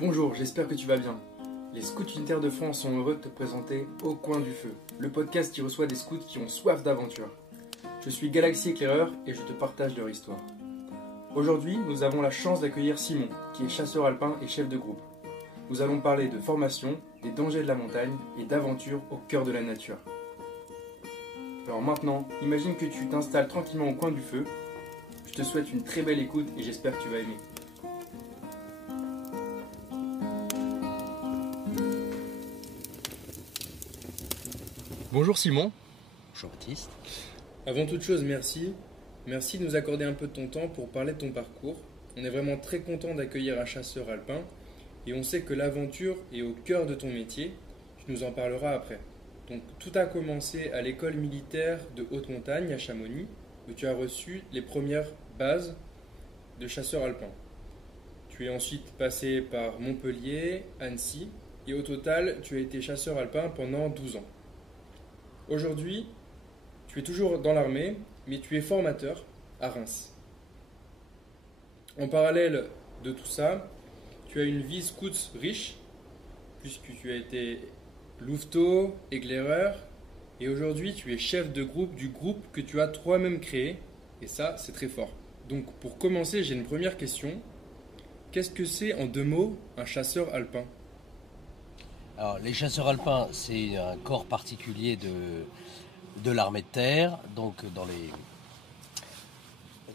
Bonjour, j'espère que tu vas bien. Les Scouts Unitaires de France sont heureux de te présenter Au Coin du Feu, le podcast qui reçoit des scouts qui ont soif d'aventure. Je suis Galaxy Éclaireur et je te partage leur histoire. Aujourd'hui, nous avons la chance d'accueillir Simon, qui est chasseur alpin et chef de groupe. Nous allons parler de formation, des dangers de la montagne et d'aventure au cœur de la nature. Alors maintenant, imagine que tu t'installes tranquillement au coin du feu. Je te souhaite une très belle écoute et j'espère que tu vas aimer. Bonjour Simon. Bonjour Baptiste. Avant toute chose, merci. Merci de nous accorder un peu de ton temps pour parler de ton parcours. On est vraiment très content d'accueillir un chasseur alpin et on sait que l'aventure est au cœur de ton métier. Tu nous en parleras après. Donc tout a commencé à l'école militaire de haute montagne à Chamonix où tu as reçu les premières bases de chasseur alpin. Tu es ensuite passé par Montpellier, Annecy et au total tu as été chasseur alpin pendant 12 ans. Aujourd'hui, tu es toujours dans l'armée, mais tu es formateur à Reims. En parallèle de tout ça, tu as une vie scout riche, puisque tu as été louveteau, éclaireur, et aujourd'hui tu es chef de groupe du groupe que tu as toi-même créé, et ça c'est très fort. Donc pour commencer, j'ai une première question. Qu'est-ce que c'est en 2 mots un chasseur alpin ? Alors, les chasseurs alpins, c'est un corps particulier de l'armée de terre. Donc,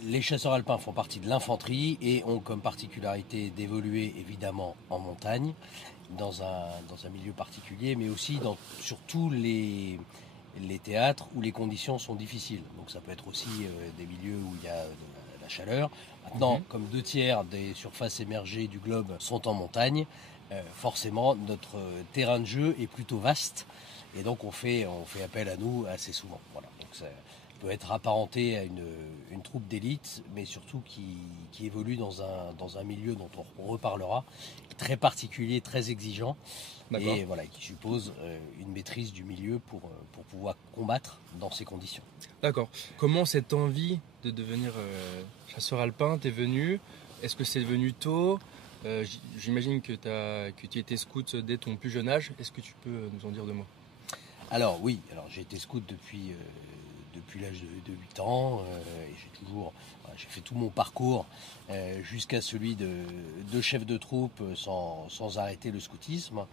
les chasseurs alpins font partie de l'infanterie et ont comme particularité d'évoluer évidemment en montagne, dans un milieu particulier, mais aussi sur tous les théâtres où les conditions sont difficiles. Donc ça peut être aussi des milieux où il y a de la chaleur. Maintenant, comme 2/3 des surfaces émergées du globe sont en montagne, forcément notre terrain de jeu est plutôt vaste et donc on fait appel à nous assez souvent. Voilà. Donc ça peut être apparenté à une troupe d'élite, mais surtout qui évolue dans un milieu dont on reparlera, très particulier, très exigeant. D'accord. Et voilà, qui suppose une maîtrise du milieu pour pouvoir combattre dans ces conditions. D'accord. Comment cette envie de devenir chasseur alpin t'est venue ? Est-ce que c'est venu tôt ? J'imagine que tu étais scout dès ton plus jeune âge. Est-ce que tu peux nous en dire 2 mots ? Alors oui, j'ai été scout depuis l'âge de 8 ans et j'ai fait tout mon parcours jusqu'à celui de chef de troupe sans arrêter le scoutisme.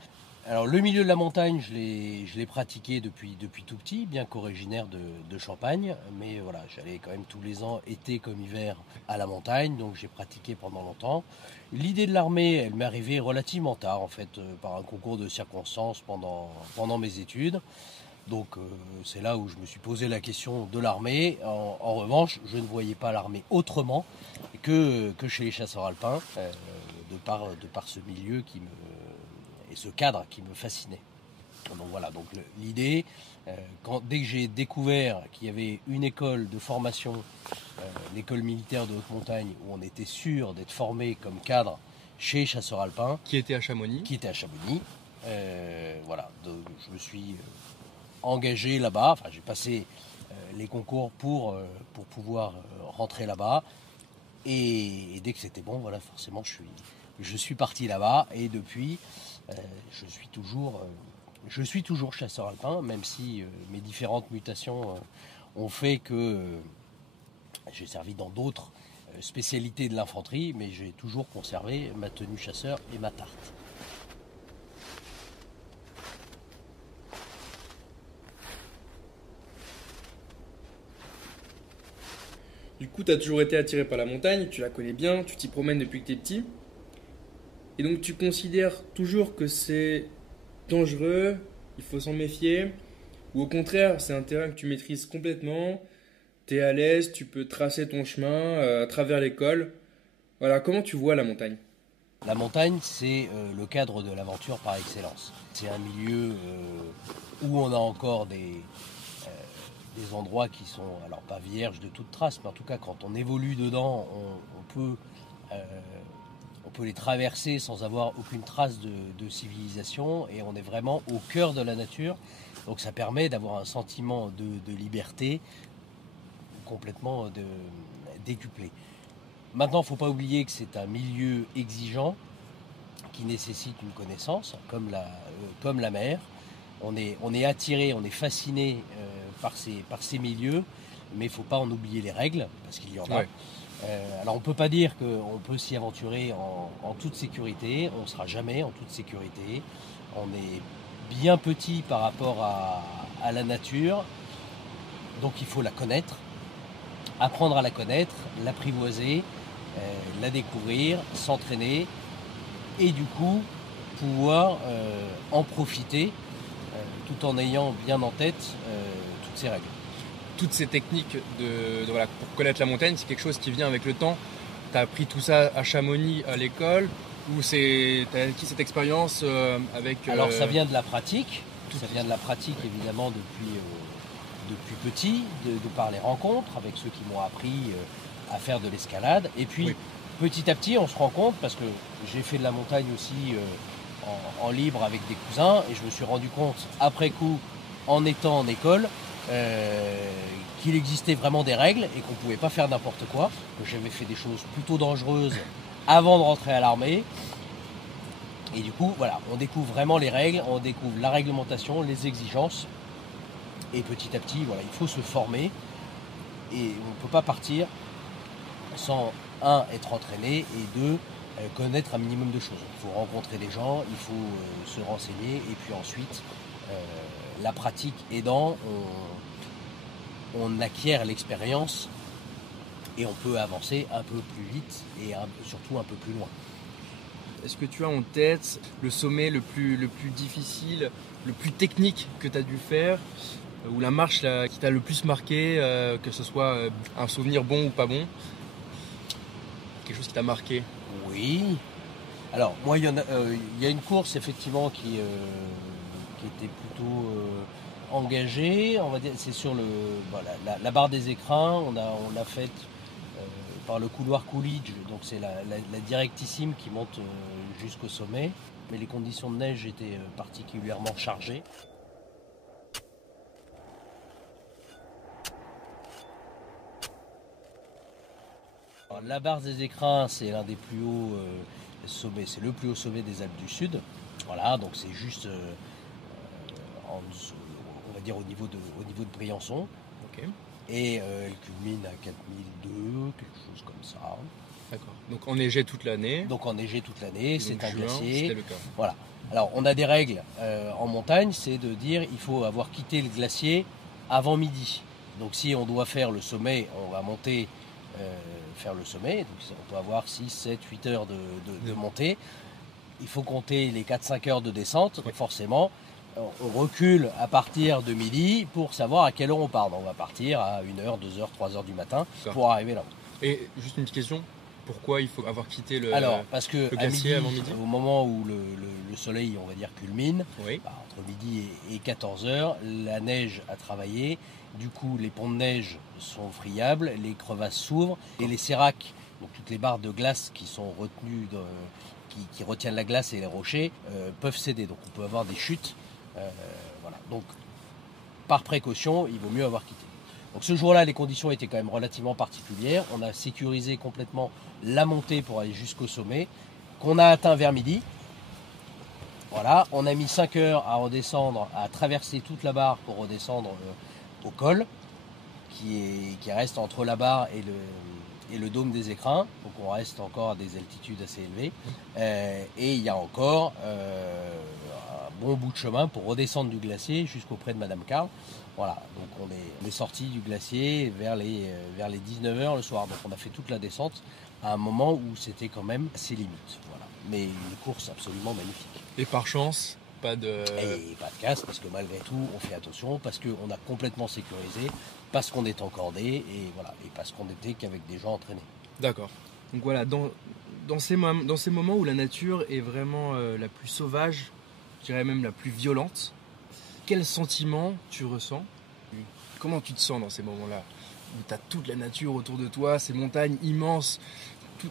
Alors le milieu de la montagne, je l'ai pratiqué depuis tout petit, bien qu'originaire de Champagne, mais voilà, j'allais quand même tous les ans, été comme hiver, à la montagne, donc j'ai pratiqué pendant longtemps. L'idée de l'armée, elle m'est arrivée relativement tard en fait, par un concours de circonstances pendant mes études. Donc c'est là où je me suis posé la question de l'armée. En revanche, je ne voyais pas l'armée autrement que chez les chasseurs alpins, de par ce milieu et ce cadre qui me fascinait. Donc voilà, donc l'idée, dès que j'ai découvert qu'il y avait une école de formation, l'école militaire de haute montagne, où on était sûr d'être formé comme cadre chez chasseurs alpins. Qui était à Chamonix. Voilà, donc je me suis engagé là-bas, enfin j'ai passé les concours pour pouvoir rentrer là-bas. Et dès que c'était bon, voilà, forcément je suis parti là-bas et depuis je suis toujours chasseur alpin, même si mes différentes mutations ont fait que j'ai servi dans d'autres spécialités de l'infanterie, mais j'ai toujours conservé ma tenue chasseur et ma tarte. Du coup, tu as toujours été attiré par la montagne, tu la connais bien, tu t'y promènes depuis que tu es petit. Et donc tu considères toujours que c'est dangereux, il faut s'en méfier, ou au contraire, c'est un terrain que tu maîtrises complètement, tu es à l'aise, tu peux tracer ton chemin à travers l'école. Voilà, comment tu vois la montagne ? La montagne, c'est le cadre de l'aventure par excellence. C'est un milieu où on a encore des endroits qui sont, alors pas vierges de toute trace, mais en tout cas quand on évolue dedans, on peut les traverser sans avoir aucune trace de civilisation et on est vraiment au cœur de la nature. Donc ça permet d'avoir un sentiment de liberté complètement décuplé. Maintenant, il ne faut pas oublier que c'est un milieu exigeant qui nécessite une connaissance, comme la mer. On est attiré, on est fasciné par ces milieux, mais il ne faut pas en oublier les règles, parce qu'il y en a. Ouais. Alors on ne peut pas dire qu'on peut s'y aventurer en toute sécurité, on ne sera jamais en toute sécurité. On est bien petit par rapport à la nature, donc il faut la connaître, apprendre à la connaître, l'apprivoiser, la découvrir, s'entraîner et du coup pouvoir en profiter tout en ayant bien en tête toutes ces règles. Toutes ces techniques voilà, pour connaître la montagne, c'est quelque chose qui vient avec le temps. Tu as appris tout ça à Chamonix, à l'école, ou tu as acquis cette expérience avec... Alors ça vient de la pratique, évidemment depuis petit, de par les rencontres avec ceux qui m'ont appris à faire de l'escalade. Et puis petit à petit on se rend compte, parce que j'ai fait de la montagne aussi en libre avec des cousins, et je me suis rendu compte après coup, en étant en école, qu'il existait vraiment des règles et qu'on ne pouvait pas faire n'importe quoi, que j'avais fait des choses plutôt dangereuses avant de rentrer à l'armée. Et du coup, voilà, on découvre vraiment les règles, on découvre la réglementation, les exigences. Et petit à petit, voilà, il faut se former. Et on ne peut pas partir sans, un, être entraîné, et deux, connaître un minimum de choses. Il faut rencontrer les gens, il faut se renseigner, et puis ensuite, la pratique aidant, on acquiert l'expérience et on peut avancer un peu plus vite et surtout un peu plus loin. Est-ce que tu as en tête le sommet le plus difficile, le plus technique que tu as dû faire, ou la marche là, qui t'a le plus marqué, que ce soit un souvenir bon ou pas bon? Quelque chose qui t'a marqué? Oui. Alors, moi, il y a une course, effectivement, qui était plutôt engagée. On va dire, c'est sur la barre des écrins. On l'a faite par le couloir Coolidge. Donc, c'est la directissime qui monte jusqu'au sommet. Mais les conditions de neige étaient particulièrement chargées. Alors, la barre des écrins, c'est l'un des plus hauts sommets. C'est le plus haut sommet des Alpes du Sud. Voilà, donc c'est juste on va dire au niveau de Briançon. Ok. Et elle culmine à 4002, quelque chose comme ça. D'accord. Donc enneigé toute l'année. C'est un glacier. C'était le cas. Voilà. Alors on a des règles en montagne, c'est de dire il faut avoir quitté le glacier avant midi. Donc si on doit faire le sommet, on va monter, faire le sommet. Donc on peut avoir 6, 7, 8 heures de montée. Il faut compter les 4-5 heures de descente, donc forcément. On recule à partir de midi pour savoir à quelle heure on part. Donc on va partir à 1h, 2h, 3h du matin pour arriver là-haut. Et juste une petite question, pourquoi il faut avoir quitté le parce que le glacier avant midi? Au moment où le soleil, on va dire, culmine, entre midi et 14h, la neige a travaillé. Du coup, les ponts de neige sont friables, les crevasses s'ouvrent et les séracs, donc toutes les barres de glace qui sont retenues, qui retiennent la glace et les rochers, peuvent céder. Donc on peut avoir des chutes. Voilà. Donc, par précaution, il vaut mieux avoir quitté. Donc ce jour-là, les conditions étaient quand même relativement particulières. On a sécurisé complètement la montée pour aller jusqu'au sommet, qu'on a atteint vers midi. Voilà, on a mis 5 heures à redescendre, à traverser toute la barre pour redescendre au col, qui reste entre la barre et le dôme des écrins. Donc on reste encore à des altitudes assez élevées. Et il y a encore un bon bout de chemin pour redescendre du glacier jusqu'auprès de Madame Carl. Voilà, donc on est sorti du glacier vers les 19h le soir. Donc on a fait toute la descente à un moment où c'était quand même assez limite. Voilà. Mais une course absolument magnifique. Et par chance, pas de casse, parce que malgré tout, on fait attention, parce qu'on a complètement sécurisé, parce qu'on est encordé, et voilà, et parce qu'on n'était qu'avec des gens entraînés. D'accord. Donc voilà, dans ces moments où la nature est vraiment la plus sauvage, je dirais même la plus violente, quel sentiment tu ressens? Comment tu te sens dans ces moments-là, où tu as toute la nature autour de toi, ces montagnes immenses, tout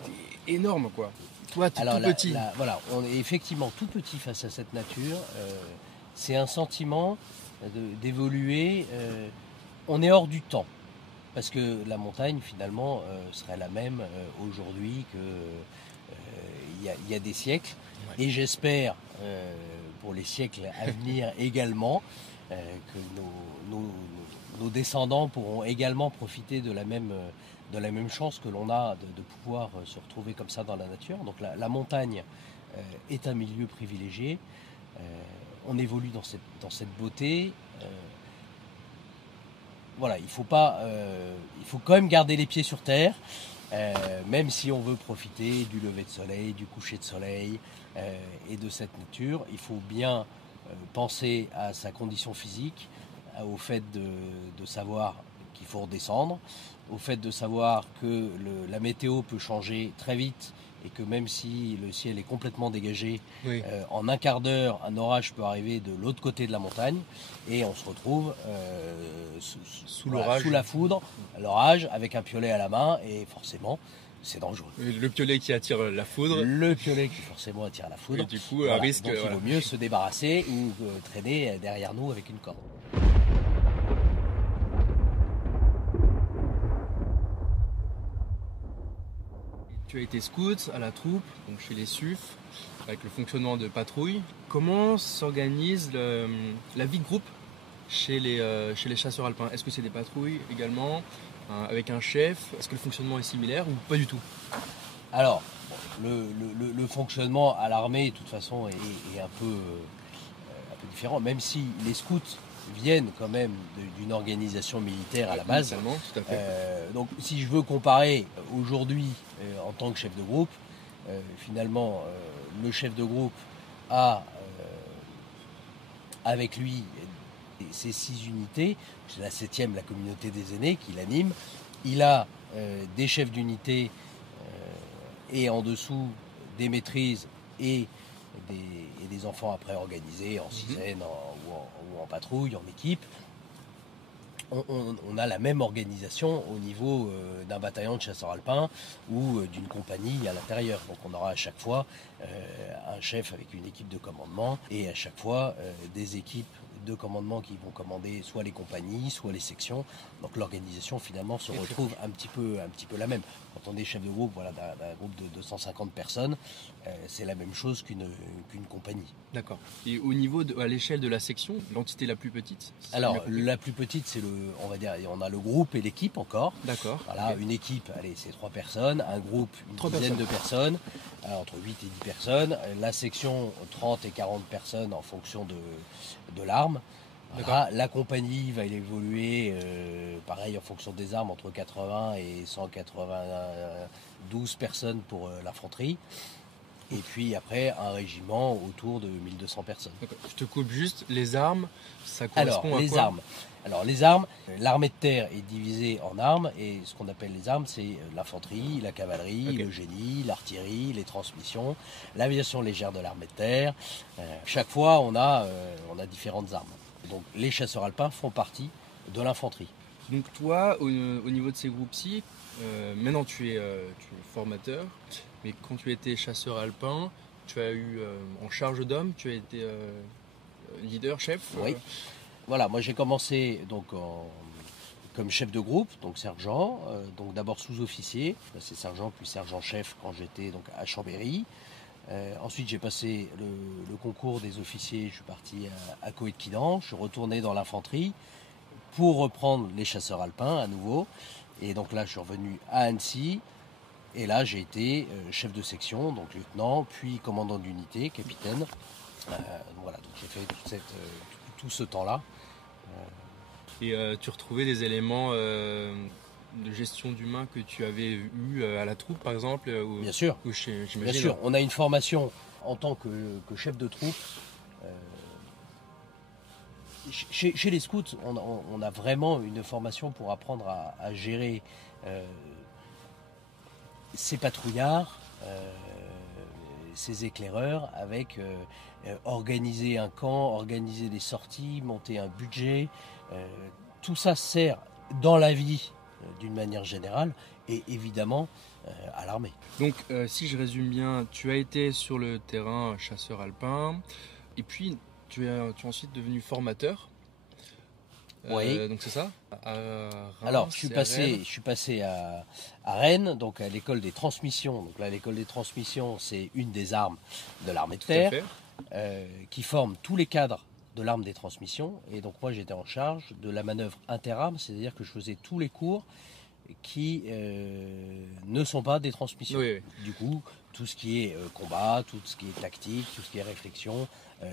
est énorme, quoi. Toi, tu es tout petit. Voilà, on est effectivement tout petit face à cette nature. C'est un sentiment d'évoluer. On est hors du temps. Parce que la montagne, finalement, serait la même aujourd'hui qu'il y a des siècles. Ouais. Et j'espère, pour les siècles à venir également, que nos descendants pourront également profiter de la même chance que l'on a de pouvoir se retrouver comme ça dans la nature. Donc la montagne est un milieu privilégié. On évolue dans cette beauté. Voilà, il faut quand même garder les pieds sur terre, même si on veut profiter du lever de soleil, du coucher de soleil et de cette nature. Il faut bien penser à sa condition physique, au fait de savoir qu'il faut redescendre, au fait de savoir que la météo peut changer très vite et que même si le ciel est complètement dégagé, oui, en un quart d'heure, un orage peut arriver de l'autre côté de la montagne et on se retrouve sous la foudre, l'orage, avec un piolet à la main et forcément, c'est dangereux. Le piolet qui attire la foudre. Le piolet qui forcément attire la foudre. Et du coup, voilà, risque. Donc il vaut mieux se débarrasser ou traîner derrière nous avec une corde. Tu as été scout à la troupe, donc chez les SUF, avec le fonctionnement de patrouille. Comment s'organise la vie de groupe chez les chasseurs alpins? Est-ce que c'est des patrouilles également, avec un chef? Est-ce que le fonctionnement est similaire ou pas du tout? Alors, le fonctionnement à l'armée, de toute façon, est un peu différent, même si les scouts viennent quand même d'une organisation militaire à la base. Tout à fait. Donc si je veux comparer aujourd'hui en tant que chef de groupe, finalement le chef de groupe a avec lui ses 6 unités, c'est la 7e, la communauté des aînés qui l'anime. Il a des chefs d'unité et en dessous des maîtrises et des enfants après organisés en cisaine ou en patrouille, en équipe. On a la même organisation au niveau d'un bataillon de chasseurs alpins ou d'une compagnie à l'intérieur. Donc on aura à chaque fois un chef avec une équipe de commandement et à chaque fois des équipes de commandement qui vont commander soit les compagnies, soit les sections. Donc l'organisation finalement se retrouve un petit peu la même. Quand on est chef de groupe, voilà, d'un groupe de 250 personnes, c'est la même chose qu'une compagnie. D'accord. Et au niveau à l'échelle de la section, l'entité la plus petite? Alors la plus petite, c'est on a le groupe et l'équipe encore. D'accord. Voilà, okay. Une équipe, allez, c'est 3 personnes, un groupe, une dizaine de personnes, entre 8 et 10 personnes. La section, 30 et 40 personnes en fonction de l'arme. Voilà. La compagnie va évoluer, pareil, en fonction des armes, entre 80 et 192 personnes pour l'infanterie. Et puis après, un régiment autour de 1200 personnes. Je te coupe juste, les armes, ça correspond à quoi? Les armes, l'armée de terre est divisée en armes, et ce qu'on appelle les armes, c'est l'infanterie, la cavalerie, le génie, l'artillerie, les transmissions, l'aviation légère de l'armée de terre. Chaque fois, on a différentes armes. Donc les chasseurs alpins font partie de l'infanterie. Donc toi, au niveau de ces groupes-ci, maintenant tu es formateur, mais quand tu étais chasseur alpin, tu as eu en charge d'hommes, tu as été leader, chef. Oui. Voilà, moi j'ai commencé donc comme chef de groupe, donc sergent, donc d'abord sous-officier, c'est sergent puis sergent-chef quand j'étais donc à Chambéry. Ensuite j'ai passé le concours des officiers, je suis parti à Coët-Quidam, je suis retourné dans l'infanterie pour reprendre les chasseurs alpins à nouveau. Et donc là je suis revenu à Annecy. Et là, j'ai été chef de section, donc lieutenant, puis commandant d'unité, capitaine. Voilà, donc j'ai fait tout ce temps-là. Et tu retrouvais des éléments de gestion d'humains que tu avais eu à la troupe, par exemple? Bien sûr. Bien sûr. On a une formation en tant que chef de troupe. Chez les scouts, on a vraiment une formation pour apprendre à gérer ces patrouillards, ces éclaireurs, avec organiser un camp, organiser des sorties, monter un budget. Tout ça sert dans la vie d'une manière générale et évidemment à l'armée. Donc si je résume bien, tu as été sur le terrain chasseur alpin et puis tu es ensuite devenu formateur. Oui. Donc c'est ça Reims, Alors, je Rennes. suis passé à Rennes, donc à l'école des transmissions. Donc là, l'école des transmissions, c'est une des armes de l'armée de Tout à terre, fait. qui forme tous les cadres de l'arme des transmissions. Et donc moi, j'étais en charge de la manœuvre interarmes, c'est-à-dire que je faisais tous les cours qui ne sont pas des transmissions. Oui, oui. Du coup, tout ce qui est combat, tout ce qui est tactique, tout ce qui est réflexion,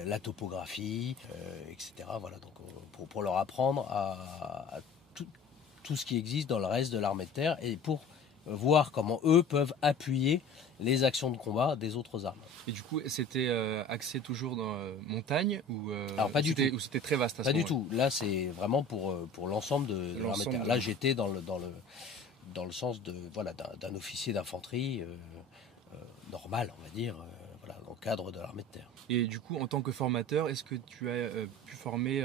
la topographie, etc. Voilà, donc pour leur apprendre à tout ce qui existe dans le reste de l'armée de terre et pour voir comment eux peuvent appuyer les actions de combat des autres armes. Et du coup, c'était axé toujours dans montagne Alors pas du tout. ou c'était très vaste à ce Pas du moment-là? tout. Là, c'est vraiment pour l'ensemble de l'armée de L'ensemble terre. de- Là, j'étais dans le sens de voilà d'un officier d'infanterie normal, on va dire, voilà, dans le cadre de l'armée de terre. Et du coup, en tant que formateur, est-ce que tu as pu former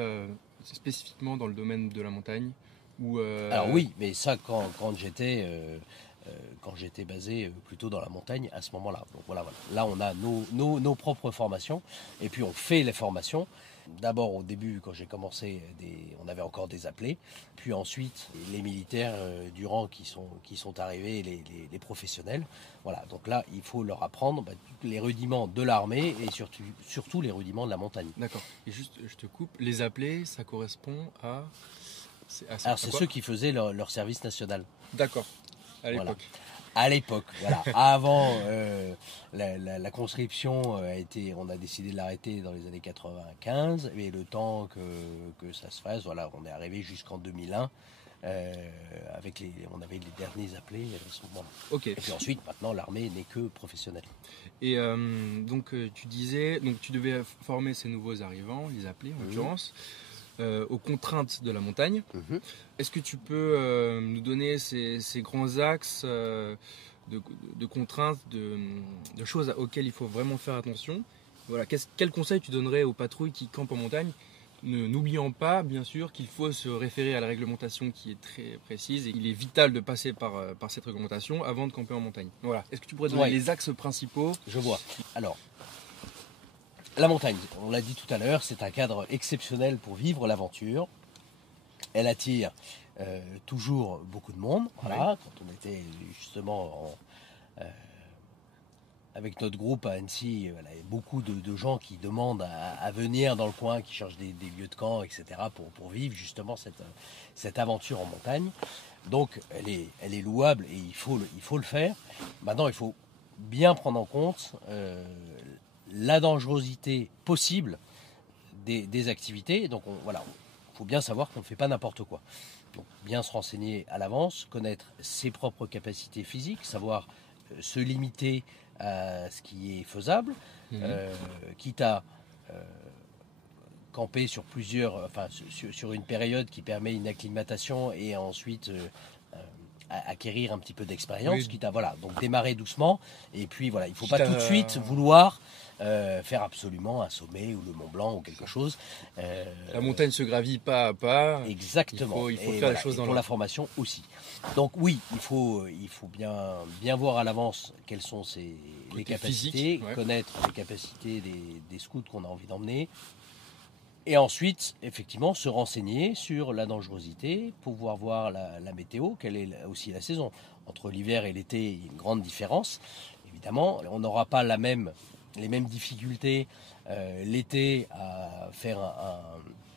spécifiquement dans le domaine de la montagne ou Alors oui, mais ça quand j'étais basé plutôt dans la montagne à ce moment-là. Donc voilà. Là, on a nos propres formations et puis on fait les formations. D'abord au début, quand j'ai commencé, on avait encore des appelés. Puis ensuite, les militaires du rang qui sont arrivés, les professionnels. Voilà. Donc là, il faut leur apprendre les rudiments de l'armée et surtout les rudiments de la montagne. D'accord. Et juste, je te coupe. Les appelés, ça correspond à. Alors c'est ceux qui faisaient leur service national. D'accord. À Voilà. l'époque. À l'époque, voilà. Avant, la conscription on a décidé de l'arrêter dans les années 95, mais le temps que ça se fasse, voilà, on est arrivé jusqu'en 2001. On avait les derniers appelés à ce moment-là. Ok. Et puis ensuite, maintenant, l'armée n'est que professionnelle. Et donc tu disais, donc tu devais former ces nouveaux arrivants, les appelés en l'occurrence, aux contraintes de la montagne. Mhm. Est-ce que tu peux nous donner ces grands axes de contraintes, de choses auxquelles il faut vraiment faire attention? Voilà, quel conseil tu donnerais aux patrouilles qui campent en montagne, n'oubliant pas, bien sûr, qu'il faut se référer à la réglementation qui est très précise et il est vital de passer par cette réglementation avant de camper en montagne. Voilà. Est-ce que tu pourrais donner Ouais. les axes principaux? Je vois. Alors, la montagne, on l'a dit tout à l'heure, c'est un cadre exceptionnel pour vivre l'aventure. Elle attire toujours beaucoup de monde. Voilà, quand on était justement avec notre groupe à Annecy, voilà, il y a beaucoup de gens qui demandent à venir dans le coin, qui cherchent des lieux de camp, etc. pour vivre justement cette aventure en montagne. Donc elle est louable et il faut le faire. Maintenant, il faut bien prendre en compte la dangerosité possible des activités. Donc voilà, il faut bien savoir qu'on ne fait pas n'importe quoi. Donc bien se renseigner à l'avance, connaître ses propres capacités physiques, savoir se limiter à ce qui est faisable, quitte à camper sur sur une période qui permet une acclimatation et ensuite acquérir un petit peu d'expérience, quitte à donc démarrer doucement et puis voilà, il ne faut pas tout de suite vouloir faire absolument un sommet ou le Mont Blanc ou quelque chose. La montagne se gravit pas à pas. Exactement. Il faut faire les choses dans pour la formation aussi. Donc oui, il faut bien voir à l'avance quelles sont les capacités, physique, ouais. connaître les capacités des scouts qu'on a envie d'emmener. Et ensuite, effectivement, se renseigner sur la dangerosité, pouvoir voir la météo, quelle est aussi la saison. Entre l'hiver et l'été, il y a une grande différence. Évidemment, on n'aura pas les mêmes difficultés l'été à faire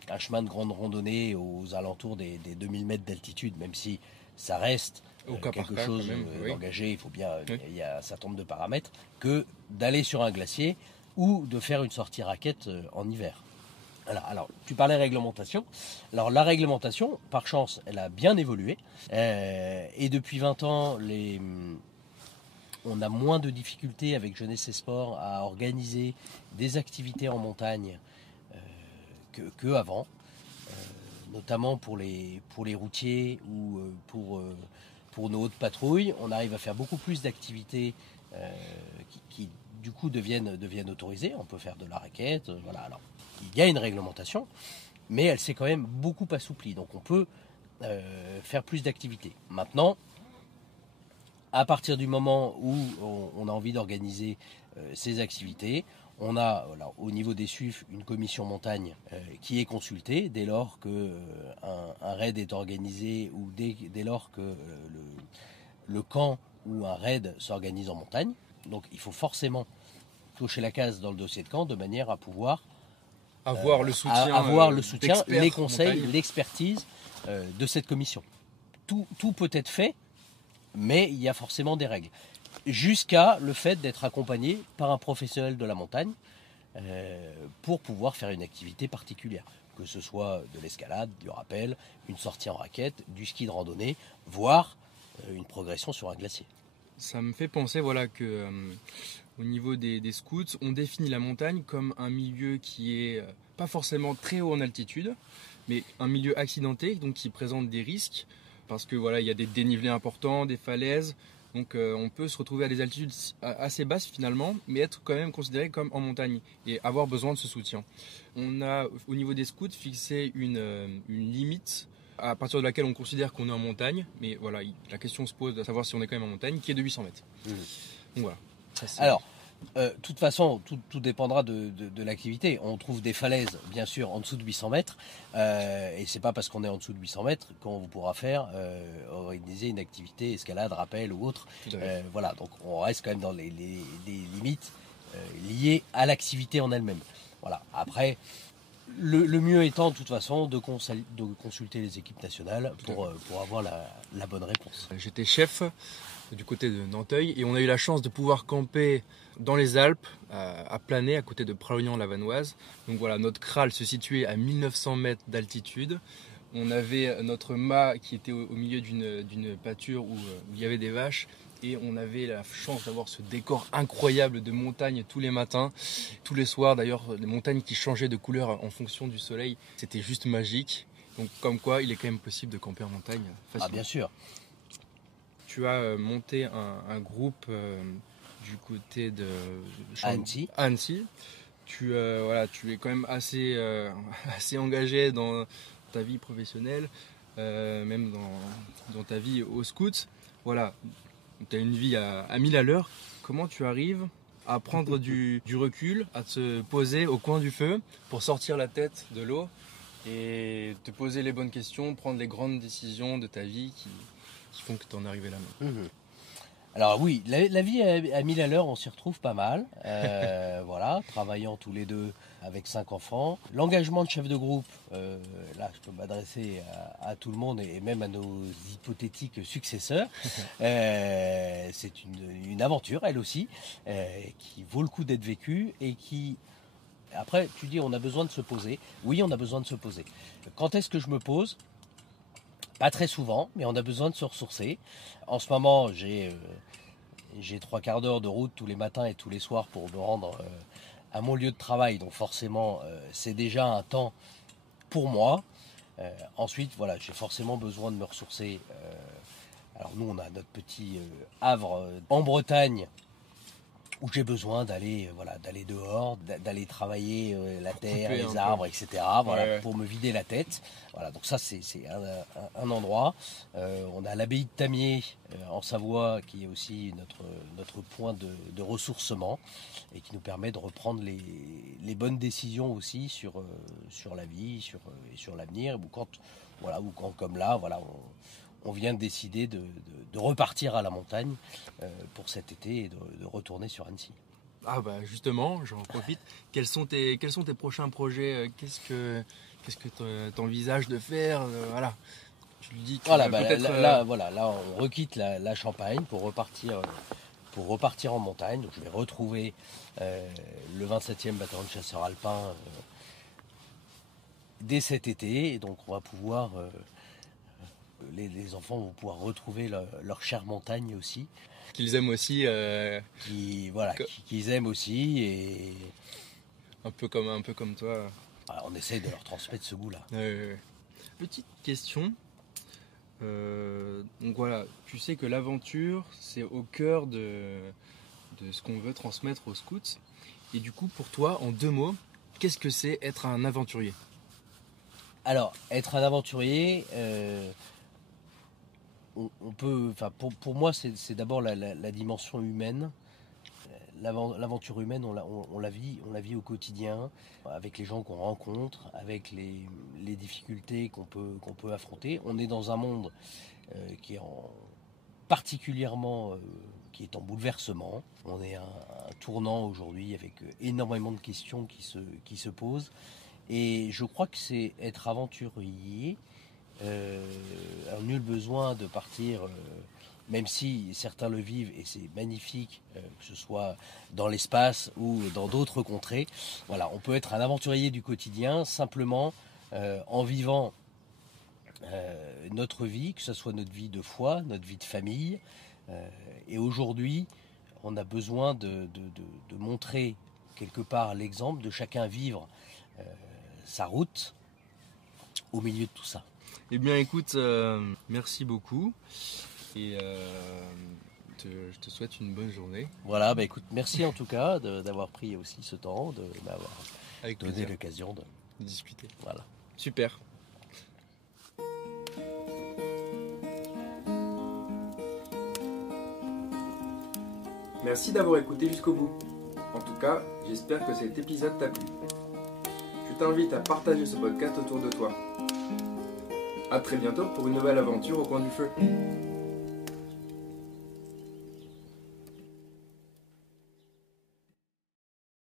un chemin de grande randonnée aux alentours des 2000 mètres d'altitude, même si ça reste quelque chose d'engagé, il faut bien, il y a un certain nombre de paramètres, que d'aller sur un glacier ou de faire une sortie raquette en hiver. Alors, tu parlais réglementation. Alors, la réglementation, par chance, elle a bien évolué. Et depuis 20 ans, on a moins de difficultés avec Jeunesse et Sport à organiser des activités en montagne que avant, notamment pour les routiers ou pour nos hautes patrouilles. On arrive à faire beaucoup plus d'activités qui du coup deviennent autorisées. On peut faire de la raquette, voilà. Alors, il y a une réglementation, mais elle s'est quand même beaucoup assouplie. Donc on peut faire plus d'activités. Maintenant, à partir du moment où on a envie d'organiser ces activités, On a au niveau des SUF une commission montagne qui est consultée dès lors que un raid est organisé ou dès lors que le camp ou un raid s'organise en montagne. Donc il faut forcément cocher la case dans le dossier de camp de manière à pouvoir avoir le soutien, les conseils, l'expertise de cette commission. Tout peut être fait, mais il y a forcément des règles. Jusqu'à le fait d'être accompagné par un professionnel de la montagne pour pouvoir faire une activité particulière, que ce soit de l'escalade, du rappel, une sortie en raquette, du ski de randonnée, voire une progression sur un glacier. Ça me fait penser que au niveau des scouts, on définit la montagne comme un milieu qui est pas forcément très haut en altitude, mais un milieu accidenté, donc qui présente des risques, parce que il y a des dénivelés importants, des falaises. Donc on peut se retrouver à des altitudes assez basses finalement, mais être quand même considéré comme en montagne et avoir besoin de ce soutien. On a au niveau des scouts fixé une limite à partir de laquelle on considère qu'on est en montagne, mais la question se pose de savoir si on est quand même en montagne, qui est de 800 mètres. Donc voilà. Alors, de toute façon, tout dépendra de l'activité. On trouve des falaises, bien sûr, en dessous de 800 mètres. Et c'est pas parce qu'on est en dessous de 800 mètres qu'on pourra organiser une activité, escalade, rappel ou autre. Donc on reste quand même dans les limites liées à l'activité en elle-même. Voilà. Après, le mieux étant, de toute façon, de consulter les équipes nationales pour avoir la bonne réponse. J'étais chef du côté de Nanteuil et on a eu la chance de pouvoir camper dans les Alpes, à Planey, à côté de Pralognan-la-Vanoise. Donc notre kraal se situait à 1900 mètres d'altitude. On avait notre mât qui était au milieu d'une pâture où il y avait des vaches. Et on avait la chance d'avoir ce décor incroyable de montagne tous les matins, tous les soirs d'ailleurs, des montagnes qui changeaient de couleur en fonction du soleil. C'était juste magique. Donc comme quoi, il est quand même possible de camper en montagne facilement. Ah bien sûr. Tu as monté un groupe du côté de Annecy. Tu es quand même assez engagé dans ta vie professionnelle, même dans ta vie au scout. Tu as une vie à 1000 à l'heure. Comment tu arrives à prendre du recul, à te poser au coin du feu pour sortir la tête de l'eau et te poser les bonnes questions, prendre les grandes décisions de ta vie qui font que tu en es arrivé là maintenant. Alors oui, la vie à 1000 à l'heure, on s'y retrouve pas mal. Travaillant tous les deux avec 5 enfants. L'engagement de chef de groupe, là je peux m'adresser à tout le monde et même à nos hypothétiques successeurs. C'est une aventure, elle aussi, qui vaut le coup d'être vécue et qui... Après, tu dis on a besoin de se poser. Oui, on a besoin de se poser. Quand est-ce que je me pose ? Pas très souvent, mais on a besoin de se ressourcer. En ce moment, j'ai 3/4 d'heure de route tous les matins et tous les soirs pour me rendre à mon lieu de travail. Donc forcément, c'est déjà un temps pour moi. Ensuite, j'ai forcément besoin de me ressourcer. Alors nous, on a notre petit havre en Bretagne où j'ai besoin d'aller dehors, d'aller travailler la terre, les arbres, etc. Pour me vider la tête. Donc ça c'est un endroit. On a l'abbaye de Tamier en Savoie qui est aussi notre point de ressourcement et qui nous permet de reprendre les bonnes décisions aussi sur la vie, sur l'avenir. Ou quand comme là, on vient de décider de repartir à la montagne pour cet été et de retourner sur Annecy. Ah justement, j'en profite. Quels sont tes prochains projets ? Qu'est-ce que tu envisages de faire ? Tu le dis que là on requitte la Champagne pour repartir en montagne. Donc je vais retrouver le 27e bataillon de chasseurs alpins dès cet été. Et donc on va pouvoir... Les enfants vont pouvoir retrouver leur chère montagne aussi. Qu'ils aiment aussi. Qu'ils aiment aussi. Et... Un peu comme toi. On essaye de leur transmettre ce goût-là. Petite question. Tu sais que l'aventure, c'est au cœur de ce qu'on veut transmettre aux scouts. Et du coup, pour toi, en 2 mots, qu'est-ce que c'est être un aventurier ? Alors, être un aventurier... pour moi, c'est d'abord la dimension humaine, l'aventure humaine, on la vit au quotidien, avec les gens qu'on rencontre, avec les difficultés qu'on peut affronter. On est dans un monde qui est particulièrement qui est en bouleversement. On est à un tournant aujourd'hui avec énormément de questions qui se posent. Et je crois que c'est être aventurier, nul besoin de partir, même si certains le vivent et c'est magnifique, que ce soit dans l'espace ou dans d'autres contrées. Voilà, on peut être un aventurier du quotidien simplement en vivant notre vie, que ce soit notre vie de foi, notre vie de famille. Et aujourd'hui, on a besoin de montrer quelque part l'exemple, de chacun vivre sa route au milieu de tout ça. Eh bien écoute, merci beaucoup et je te souhaite une bonne journée. Voilà, écoute, merci en tout cas d'avoir pris aussi ce temps, de m'avoir donné l'occasion de discuter. Voilà. Super. Merci d'avoir écouté jusqu'au bout. En tout cas, j'espère que cet épisode t'a plu. Je t'invite à partager ce podcast autour de toi. A très bientôt pour une nouvelle aventure au coin du feu.